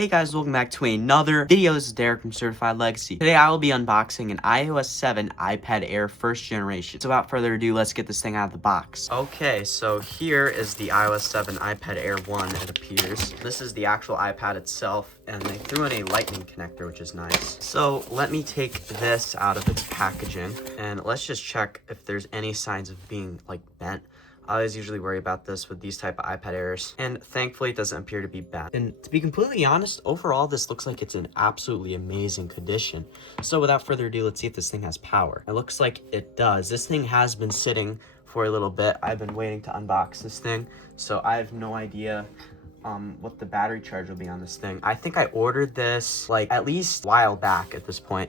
Hey guys, welcome back to another video. This is Derek from CertifiedLegacy. Today I will be unboxing an iOS 7 iPad Air first generation. So without further ado, let's get this thing out of the box. Okay, so here is the iOS 7 iPad Air 1, it appears. This is the actual iPad itself, and they threw in a lightning connector, which is nice. So let me take this out of its packaging, and let's just check if there's any signs of being like bent. I always usually worry about this with these type of iPad Airs, and thankfully it doesn't appear to be bent. And to be completely honest, overall this looks like it's in absolutely amazing condition. So without further ado, let's see if this thing has power. It looks like it does. This thing has been sitting for a little bit. I've been waiting to unbox this thing, so I have no idea what the battery charge will be on this thing. I think I ordered this like at least a while back at this point.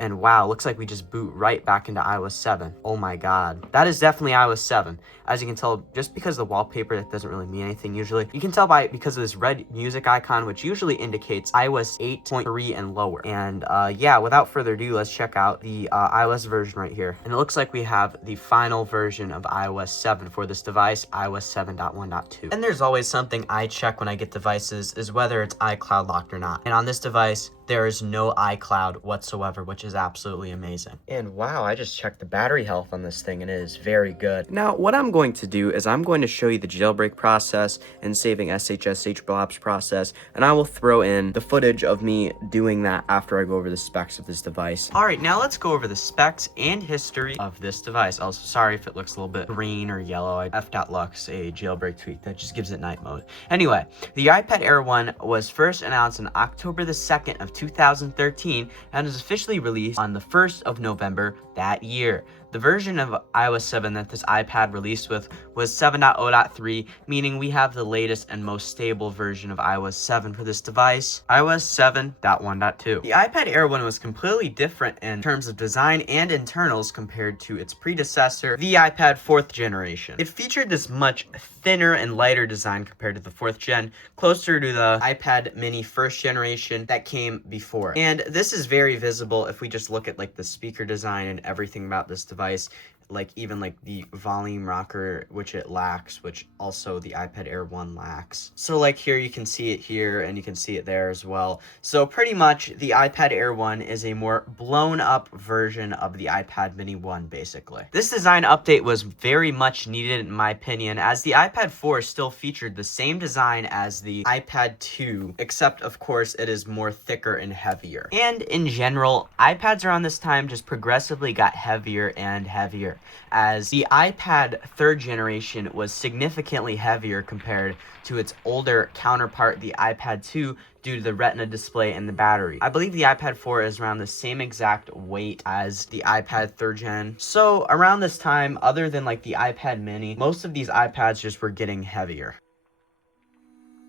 And wow, looks like we just boot right back into iOS 7. Oh my god. That is definitely iOS 7. As you can tell, just because the wallpaper, that doesn't really mean anything usually. You can tell because of this red music icon, which usually indicates iOS 8.3 and lower. And yeah, without further ado, let's check out the iOS version right here. And it looks like we have the final version of iOS 7 for this device, iOS 7.1.2. And there's always something I check when I get devices, is whether it's iCloud locked or not. And on this device, there is no iCloud whatsoever, which is absolutely amazing. And wow, I just checked the battery health on this thing and it is very good. Now, what I'm going to do is I'm going to show you the jailbreak process and saving SSH blobs process, and I will throw in the footage of me doing that after I go over the specs of this device. All right, now let's go over the specs and history of this device. Also, sorry if it looks a little bit green or yellow. I f.lux a jailbreak tweak that just gives it night mode. Anyway, the iPad Air 1 was first announced on October the 2nd of 2013 and was officially released on the 1st of November that year. The version of iOS 7 that this iPad released with was 7.0.3, meaning we have the latest and most stable version of iOS 7 for this device, iOS 7.1.2. The iPad Air 1 was completely different in terms of design and internals compared to its predecessor, the iPad 4th generation. It featured this much thinner and lighter design compared to the 4th gen, closer to the iPad mini 1st generation that came before. And this is very visible if we just look at like the speaker design and everything about this device, like even like the volume rocker, which it lacks, which also the iPad Air 1 lacks. So like here you can see it here and you can see it there as well. So pretty much the iPad Air 1 is a more blown up version of the iPad mini 1 basically. This design update was very much needed in my opinion, as the iPad 4 still featured the same design as the iPad 2, except of course it is more thicker and heavier. And in general, iPads around this time just progressively got heavier and heavier, as the iPad 3rd generation was significantly heavier compared to its older counterpart, the iPad 2, due to the Retina display and the battery. I believe the iPad 4 is around the same exact weight as the iPad 3rd gen. So around this time, other than like the iPad mini, most of these iPads just were getting heavier.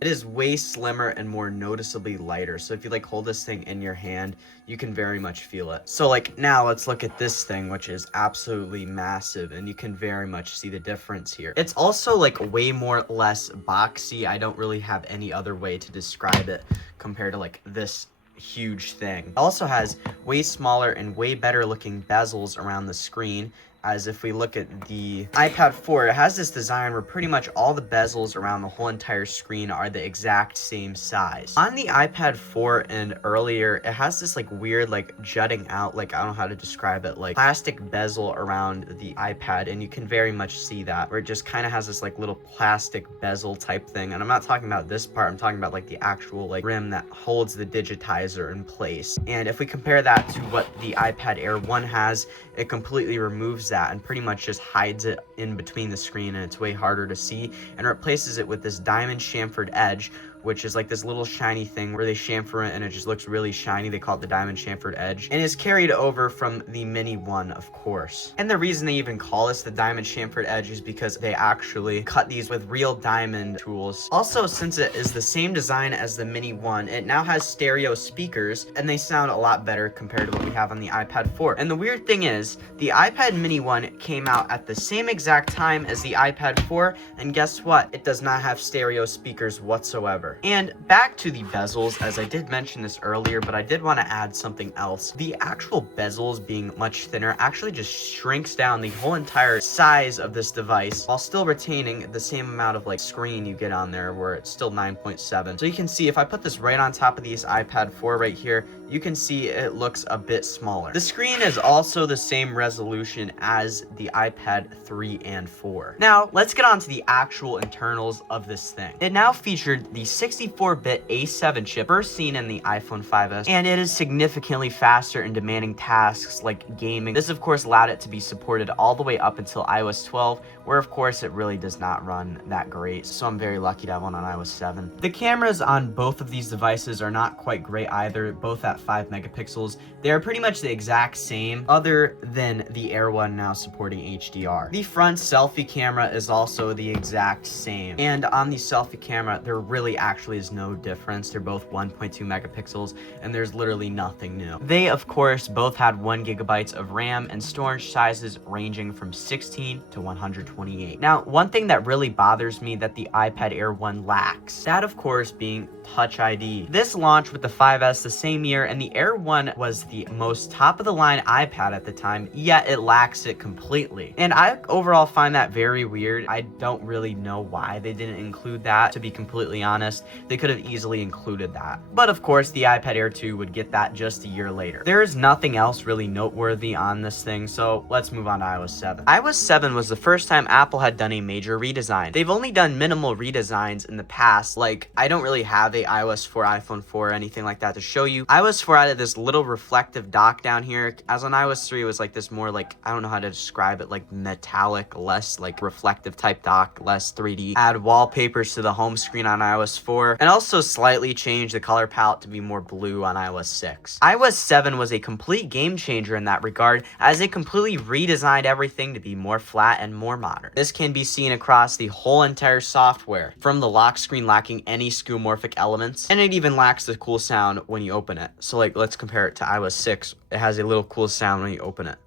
It is way slimmer and more noticeably lighter. So if you like hold this thing in your hand, you can very much feel it. So like now let's look at this thing, which is absolutely massive, and you can very much see the difference here. It's also like way more less boxy. I don't really have any other way to describe it compared to like this huge thing. It also has way smaller and way better looking bezels around the screen, as if we look at the iPad 4, it has this design where pretty much all the bezels around the whole entire screen are the exact same size. On the iPad 4 and earlier, it has this like weird like jutting out, like I don't know how to describe it, like plastic bezel around the iPad, and you can very much see that, where it just kind of has this like little plastic bezel type thing. And I'm not talking about this part, I'm talking about like the actual like rim that holds the digitizer in place. And if we compare that to what the iPad Air 1 has, it completely removes that and pretty much just hides it in between the screen, and it's way harder to see, and replaces it with this diamond chamfered edge, which is like this little shiny thing where they chamfer it and it just looks really shiny. They call it the diamond chamfered edge, and is carried over from the mini 1, of course. And the reason they even call this the diamond chamfered edge is because they actually cut these with real diamond tools. Also, since it is the same design as the mini 1, it now has stereo speakers, and they sound a lot better compared to what we have on the iPad 4. And the weird thing is, the iPad mini 1 came out at the same exact time as the iPad 4, and guess what? It does not have stereo speakers whatsoever. 4. And back to the bezels, as I did mention this earlier, but I did want to add something else. The actual bezels being much thinner actually just shrinks down the whole entire size of this device while still retaining the same amount of like screen you get on there, where it's still 9.7. So you can see if I put this right on top of these iPad 4 right here, you can see it looks a bit smaller. The screen is also the same resolution as the iPad 3 and 4. Now, let's get on to the actual internals of this thing. It now featured the 64-bit A7 chip, first seen in the iPhone 5S, and it is significantly faster in demanding tasks like gaming. This, of course, allowed it to be supported all the way up until iOS 12, where, of course, it really does not run that great, so I'm very lucky to have one on iOS 7. The cameras on both of these devices are not quite great either, both at 5 megapixels. They are pretty much the exact same, other than the Air one now supporting HDR. The front selfie camera is also the exact same, and on the selfie camera, there really actually is no difference. They're both 1.2 megapixels, and there's literally nothing new. They, of course, both had 1 gigabyte of RAM and storage sizes ranging from 16 to 128. Now, one thing that really bothers me that the iPad Air 1 lacks, that of course being Touch ID. This launched with the 5S the same year, and the Air 1 was the most top-of-the-line iPad at the time, yet it lacks it completely. And I overall find that very weird. I don't really know why they didn't include that, to be completely honest. They could have easily included that. But of course, the iPad Air 2 would get that just a year later. There is nothing else really noteworthy on this thing, so let's move on to iOS 7. iOS 7 was the first time Apple had done a major redesign. They've only done minimal redesigns in the past, like I don't really have a iOS 4, iPhone 4, or anything like that to show you. iOS 4 added this little reflective dock down here, as on iOS 3 it was like this more like, I don't know how to describe it, like metallic, less like reflective type dock, less 3D. Add wallpapers to the home screen on iOS 4, and also slightly change the color palette to be more blue on iOS 6. iOS 7 was a complete game changer in that regard, as it completely redesigned everything to be more flat and more modern. This can be seen across the whole entire software, from the lock screen lacking any skeuomorphic elements, and it even lacks the cool sound when you open it. So like, let's compare it to iOS 6. It has a little cool sound when you open it.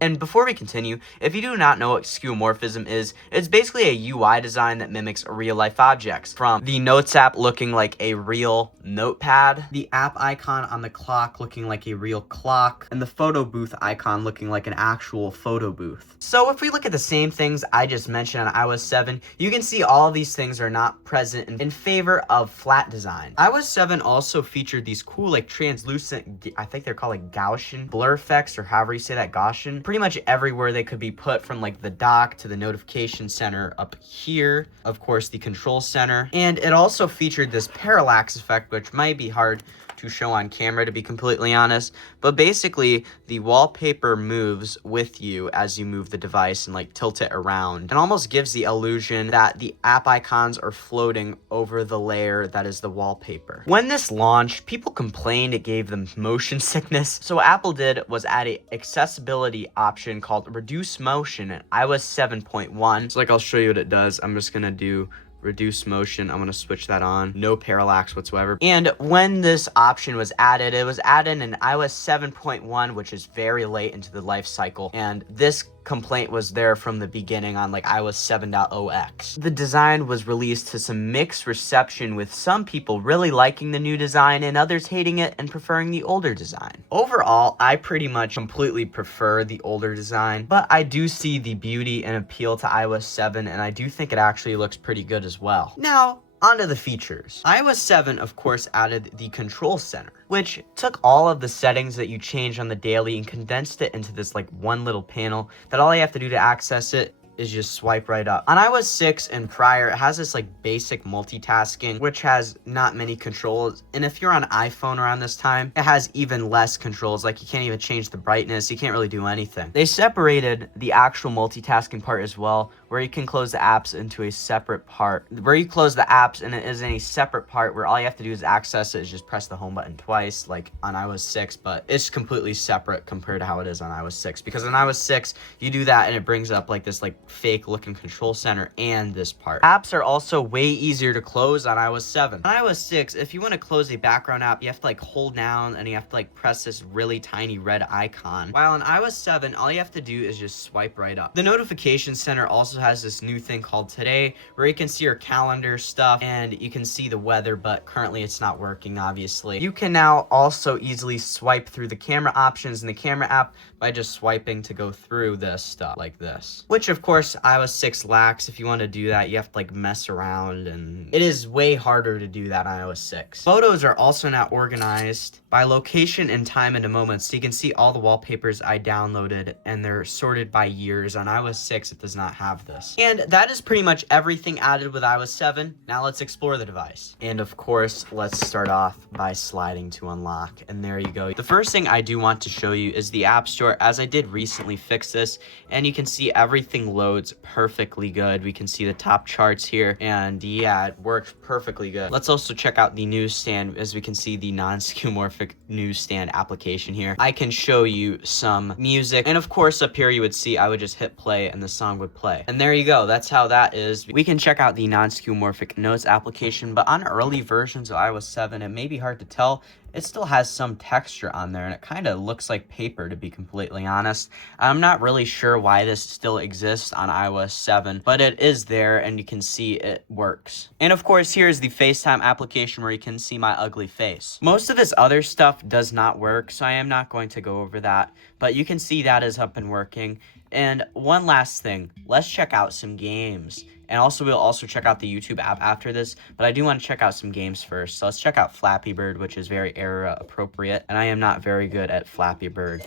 And before we continue, if you do not know what skeuomorphism is, it's basically a UI design that mimics real-life objects, from the Notes app looking like a real notepad, the app icon on the clock looking like a real clock, and the photo booth icon looking like an actual photo booth. So if we look at the same things I just mentioned on iOS 7, you can see all of these things are not present in favor of flat design. iOS 7 also featured these cool like translucent, I think they're called like Gaussian blur effects, or however you say that, Gaussian. Pretty much everywhere they could be put, from like the dock to the notification center up here, of course the control center, and it also featured this parallax effect, which might be hard to show on camera, to be completely honest, but basically the wallpaper moves with you as you move the device and like tilt it around, and almost gives the illusion that the app icons are floating over the layer that is the wallpaper. When this launched, people complained it gave them motion sickness, so what Apple did was add an accessibility option called reduce motion in iOS 7.1. So like, I'll show you what it does. I'm just gonna do reduce motion. I'm going to switch that on. No parallax whatsoever. And when this option was added, it was added in iOS 7.1, which is very late into the life cycle. And this complaint was there from the beginning on like iOS 7.0x. The design was released to some mixed reception, with some people really liking the new design and others hating it and preferring the older design. Overall, I pretty much completely prefer the older design, but I do see the beauty and appeal to iOS 7, and I do think it actually looks pretty good as well. Now, onto the features. iOS 7, of course, added the control center, which took all of the settings that you changed on the daily and condensed it into this like one little panel that all you have to do to access it is just swipe right up. On iOS 6 and prior, it has this like basic multitasking, which has not many controls. And if you're on iPhone around this time, it has even less controls. Like, you can't even change the brightness. You can't really do anything. They separated the actual multitasking part as well, where you can close the apps into a separate part. Where you close the apps and it is in a separate part where all you have to do is access it, is just press the home button twice, like on iOS 6, but it's completely separate compared to how it is on iOS 6. Because on iOS 6, you do that and it brings up like this like fake looking control center and this part. Apps are also way easier to close on iOS 7. On iOS 6, if you want to close a background app, you have to like hold down and you have to like press this really tiny red icon. While on iOS 7, all you have to do is just swipe right up. The notification center also also has this new thing called Today, where you can see your calendar stuff and you can see the weather, but currently it's not working, obviously. You can now also easily swipe through the camera options in the camera app by just swiping to go through this stuff like this, which of course iOS 6 lacks. If you want to do that, you have to like mess around, and it is way harder to do that on iOS 6. Photos are also now organized by location and time into moments, so you can see all the wallpapers I downloaded, and they're sorted by years. On iOS 6 it does not have this. And that is pretty much everything added with iOS 7. Now let's explore the device. And of course, let's start off by sliding to unlock, and there you go. The first thing I do want to show you is the App Store, as I did recently fix this, and you can see everything loads perfectly good. We can see the top charts here, and yeah, it works perfectly good. Let's also check out the newsstand, as we can see the non-skeuomorphic newsstand application here. I can show you some music, and of course up here you would see I would just hit play and the song would play. And there you go, that's how that is. We can check out the non-skeuomorphic notes application, but on early versions of iOS 7 it may be hard to tell. It still has some texture on there, and it kind of looks like paper, to be completely honest. I'm not really sure why this still exists on iOS 7, but it is there, and you can see it works. And of course, here's the FaceTime application where you can see my ugly face. Most of this other stuff does not work, so I am not going to go over that, but you can see that is up and working. And one last thing, let's check out some games. And also, we'll also check out the YouTube app after this, but I do want to check out some games first. So let's check out Flappy Bird, which is very era appropriate, and I am not very good at Flappy Bird,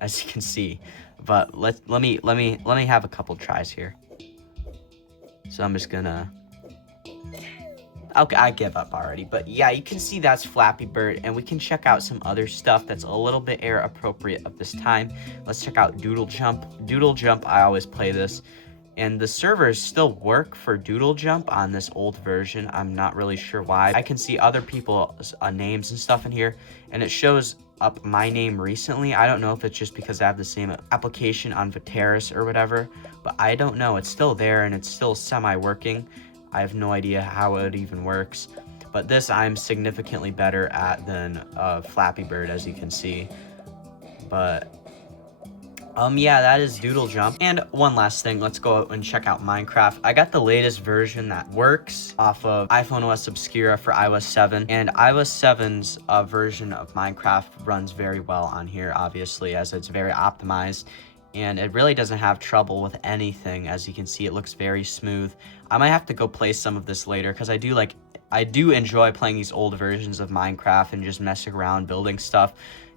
as you can see. But let me have a couple tries here. So I'm just gonna. Okay, I give up already, but yeah, you can see that's Flappy Bird, and we can check out some other stuff that's a little bit era appropriate of this time. Let's check out Doodle Jump. Doodle Jump, I always play this. And the servers still work for Doodle Jump on this old version. I'm not really sure why. I can see other people's names and stuff in here, and it shows up my name recently. I don't know if it's just because I have the same application on Viteris or whatever, but I don't know. It's still there, and it's still semi-working. I have no idea how it even works. But this I'm significantly better at than Flappy Bird, as you can see. But yeah, that is Doodle Jump. And one last thing, let's go out and check out Minecraft. I got the latest version that works off of iPhone OS Obscura for iOS 7, and iOS 7's version of Minecraft runs very well on here, obviously, as it's very optimized, and it really doesn't have trouble with anything. As you can see, it looks very smooth. I might have to go play some of this later, because I do enjoy playing these old versions of Minecraft and just messing around building stuff.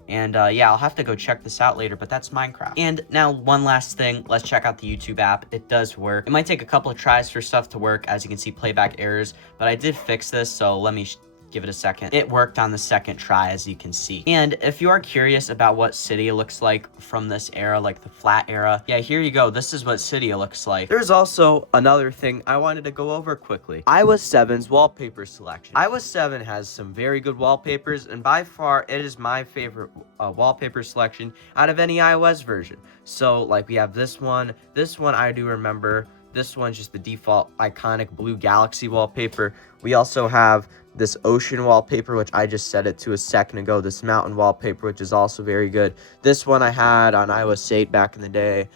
And yeah, I'll have to go check this out later, but that's Minecraft. And now one last thing, let's check out the YouTube app. It does work. It might take a couple of tries for stuff to work, as you can see playback errors, but I did fix this, so let me give it a second. It worked on the second try, as you can see. And if you are curious about what Cydia looks like from this era, like the flat era, yeah, here you go. This is what Cydia looks like. There's also another thing I wanted to go over quickly. iOS 7's wallpaper selection. iOS 7 has some very good wallpapers, and by far it is my favorite wallpaper selection out of any iOS version. So like we have this one I do remember. This one's just the default iconic blue galaxy wallpaper. We also have this ocean wallpaper, which I just set it to a second ago. This mountain wallpaper, which is also very good. This one I had on iOS 8 back in the day.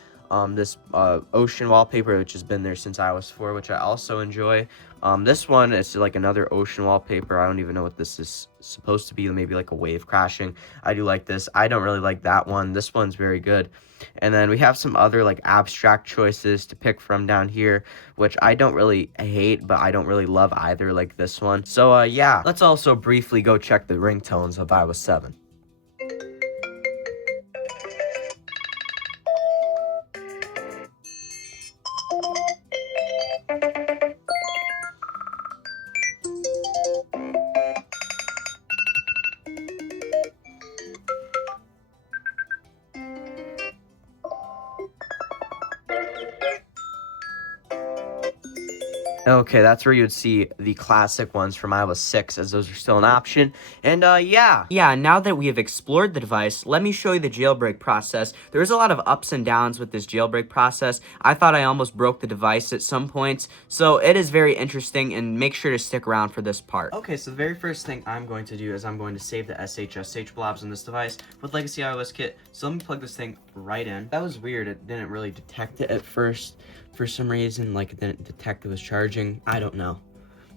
This ocean wallpaper, which has been there since iOS 4, which I also enjoy. This one is like another ocean wallpaper. I don't even know what this is supposed to be. Maybe like a wave crashing. I do like this. I don't really like that one. This one's very good. And then we have some other like abstract choices to pick from down here, which I don't really hate, but I don't really love either, like this one. So yeah, let's also briefly go check the ringtones of iOS 7. Okay, that's where you'd see the classic ones from iOS 6, as those are still an option. And yeah, now that we have explored the device, let me show you the jailbreak process. There's a lot of ups and downs with this jailbreak process. I thought I almost broke the device at some points, so it is very interesting, and make sure to stick around for this part. Okay, so the very first thing I'm going to do is I'm going to save the SSH blobs on this device with Legacy iOS Kit. So let me plug this thing right in. That was weird, it didn't really detect it at first, For some reason, like, it didn't detect it was charging. I don't know.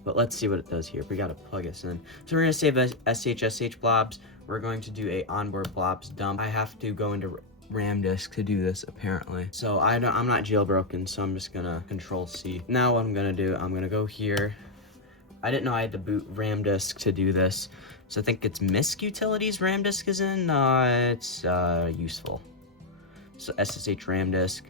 But let's see what it does here. We gotta plug this in. So we're gonna save SHSH blobs. We're going to do a onboard blobs dump. I have to go into RAM disk to do this, apparently. So I'm not jailbroken, so I'm just gonna Control C. Now what I'm gonna do, I'm gonna go here. I didn't know I had to boot RAM disk to do this. So I think it's MISC utilities RAM disk is in. It's useful. So SSH RAM disk,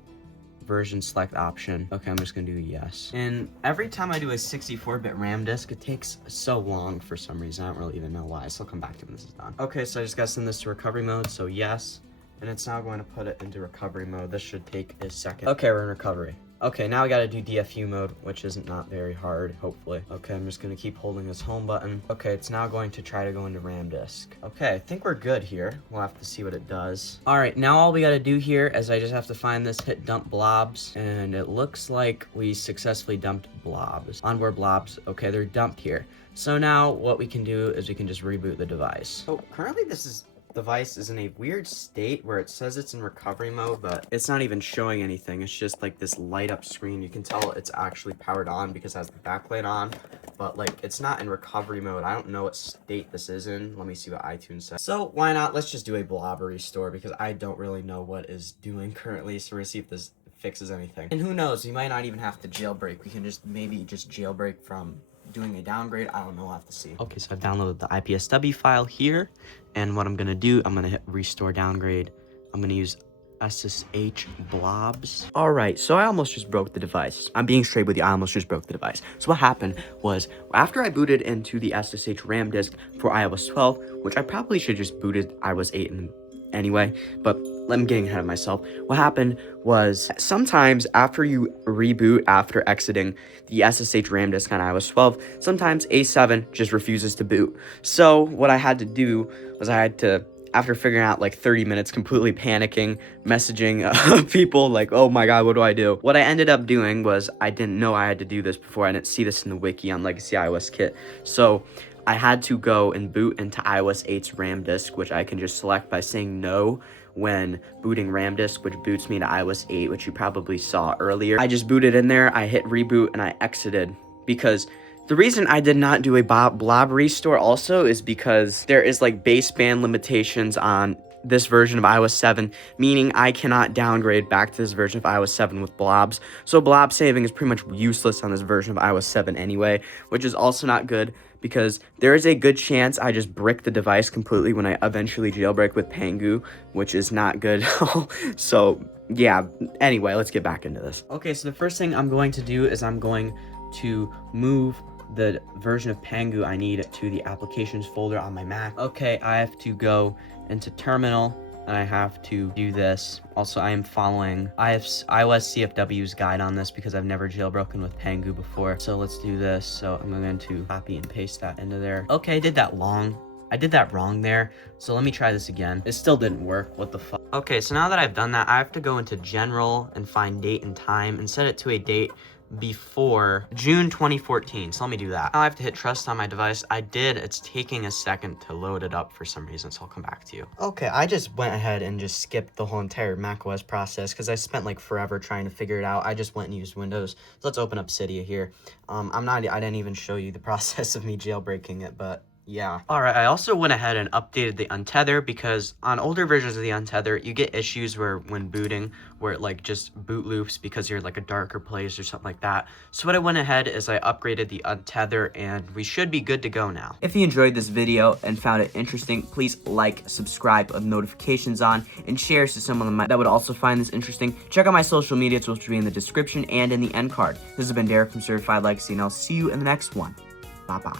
version select option. Okay, I'm just gonna do yes. And every time I do a 64-bit RAM disk, it takes so long for some reason. I don't really even know why. So I'll come back to when this is done. Okay, so I just gotta send this to recovery mode, so yes. And it's now going to put it into recovery mode. This should take a second. Okay, we're in recovery. Okay, now I gotta do DFU mode, which isn't not very hard, hopefully. Okay, I'm just gonna keep holding this home button. Okay, it's now going to try to go into RAM disk. Okay, I think we're good here. We'll have to see what it does. All right, now all we gotta do here is I just have to find this, hit dump blobs, and it looks like we successfully dumped blobs. Onboard blobs, okay, they're dumped here. So now what we can do is we can just reboot the device. So currently this device is in a weird state where it says it's in recovery mode, but it's not even showing anything. It's just like this light up screen. You can tell it's actually powered on because it has the backlight on, but like it's not in recovery mode. I don't know what state this is in. Let me see what iTunes says. So why not? Let's just do a blob restore because I don't really know what is doing currently. So we're gonna see if this fixes anything. And who knows? We might not even have to jailbreak. We can just maybe just jailbreak from doing a downgrade. I don't know, I'll have to see. Okay, so I've downloaded the IPSW file here, and what I'm gonna do, I'm gonna hit restore downgrade. I'm gonna use SSH blobs. All right, so I almost just broke the device. I'm being straight with you, I almost just broke the device. So what happened was, after I booted into the SSH RAM disk for iOS 12, which I probably should just booted iOS 8 in anyway, but I'm getting ahead of myself. What happened was sometimes after you reboot after exiting the SSH RAM disk on iOS 12, sometimes A7 just refuses to boot. So what I had to do was I had to, after figuring out like 30 minutes, completely panicking, messaging people like, oh my god, what do I do? What I ended up doing was I didn't know I had to do this before. I didn't see this in the wiki on Legacy iOS Kit. So I had to go and boot into iOS 8's RAM disk, which I can just select by saying no when booting RAM disk, which boots me to iOS 8, which you probably saw earlier. I just booted in there, I hit reboot, and I exited because the reason I did not do a blob restore also is because there is like baseband limitations on this version of iOS 7, meaning I cannot downgrade back to this version of iOS 7 with blobs. So blob saving is pretty much useless on this version of iOS 7 anyway, which is also not good because there is a good chance I just brick the device completely when I eventually jailbreak with Pangu, which is not good. So yeah, anyway, let's get back into this. Okay, so the first thing I'm going to do is I'm going to move the version of Pangu I need to the applications folder on my Mac. Okay, I have to go into terminal and I have to do this. Also, I am following iOS CFW's guide on this because I've never jailbroken with Pangu before. So let's do this. So I'm going to copy and paste that into there. Okay, I did that wrong there. So let me try this again. It still didn't work. What the fuck? Okay, so now that I've done that, I have to go into general and find date and time and set it to a date before June 2014. So let me do that. Now I have to hit trust on my device. I did. It's taking a second to load it up for some reason, so I'll come back to you. Okay, I just went ahead and just skipped the whole entire macOS process because I spent like forever trying to figure it out. I just went and used Windows. So let's open up Cydia here. I didn't even show you the process of me jailbreaking it, but yeah. All right, I also went ahead and updated the untether because on older versions of the untether, you get issues where when booting, where it like just boot loops because you're like a darker place or something like that. So what I went ahead is I upgraded the untether and we should be good to go now. If you enjoyed this video and found it interesting, please like, subscribe with notifications on, and share to someone that would also find this interesting. Check out my social media, which will be in the description and in the end card. This has been Derek from CertifiedLegacy, and I'll see you in the next one. Bye-bye.